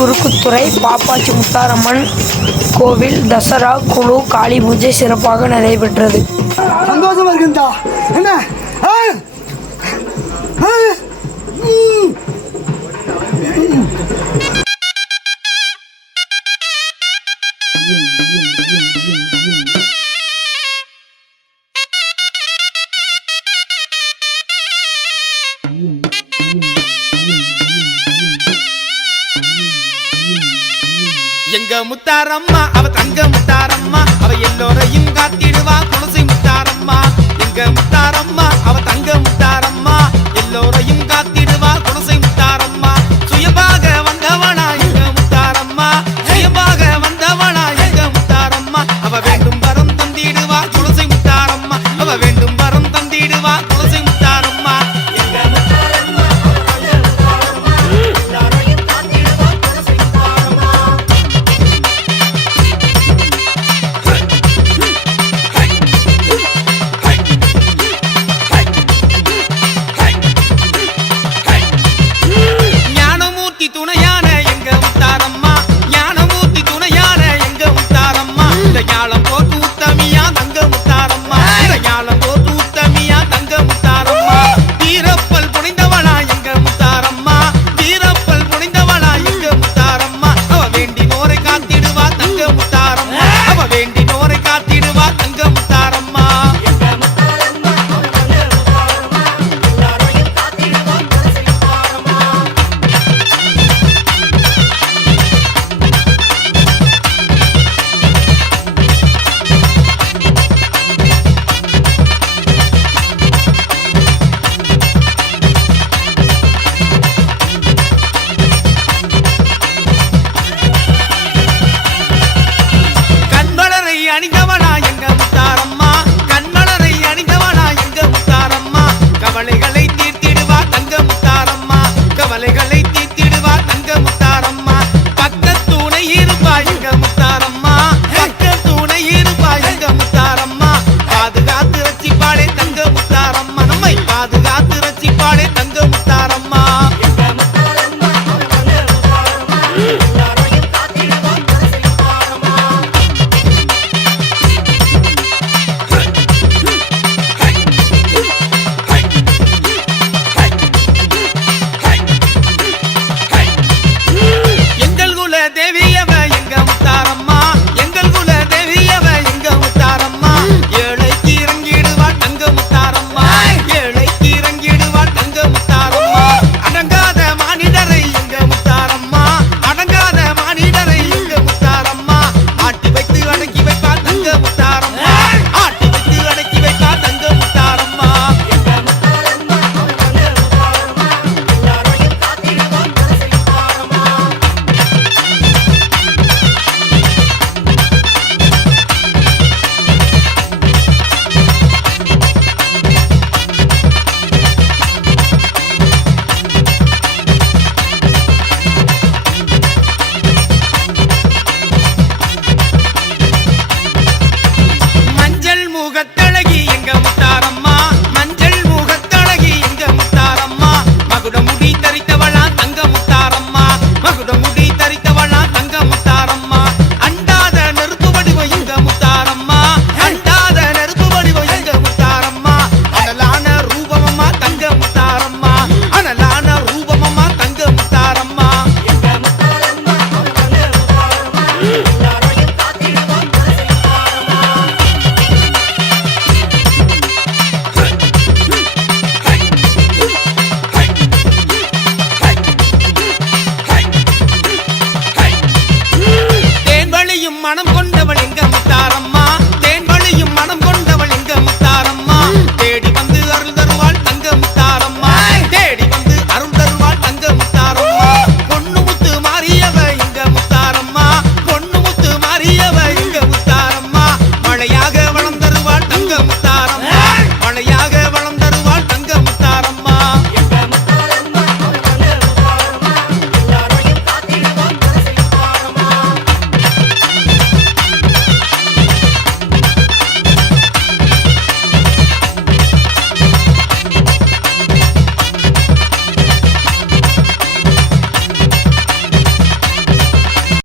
குறுக்குத்துறை பாப்பாச்சி முத்தாரம்மன் கோவில் தசரா குழு காளி பூஜை சிறப்பாக நடைபெற்றது. சந்தோஷமா இருக்குதா? என்ன எங்க முத்தாரம்மா அவ தங்க முத்தாரம்மா, அவ எல்லோரையும் காத்திடுவா குலசை முத்தாரம்மா. எங்க முத்தாரம்மா அவ தங்க முத்தாரம்மா, எல்லோரையும் காத்திடுவா குலசை முத்தாரம்மா. சுயமாக வந்தவனா எங்க முத்தாரம்மா, சுயமாக வந்தவனா எங்க முத்தாரம்மா. அவ வேண்டும் வரம் தந்திடுவா குலசை முத்தாரம்மா, அவ வேண்டும் வரம் தந்திடுவா குலசை முத்தாரம்மா. துணையான எங்க முத்தாரம்மா, ஞானமூர்த்தி துணையான எங்க முத்தாரம்மா. இந்த ஞானம் போட்டு உத்தமியா தங்க முத்தாரம்மா, இந்த ஞானம் போட்டு உத்தமியா தங்க முத்தாரம்மா. வீரப்பல் புனிந்தவளா எங்க முத்தாரம்மா, வீரப்பல் புனிந்தவளா எங்க முத்தாரம்மா. அவ வேண்டி நோரை காத்திடுவா தங்க முத்தாரம்மா, அவ வேண்டி நோரை காத்திடுவா தங்க முத்தாரம்மா. அணிந்தவனா எங்க முத்தாரம்மா, கண்மலரை அணிந்தவனா எங்க முத்தாரம்மா. கவலைகளை தீர்த்திடுவா தங்க முத்தாரம்மா, கவலைகளை தீர்த்திடுவா தங்க முத்தாரம்மா.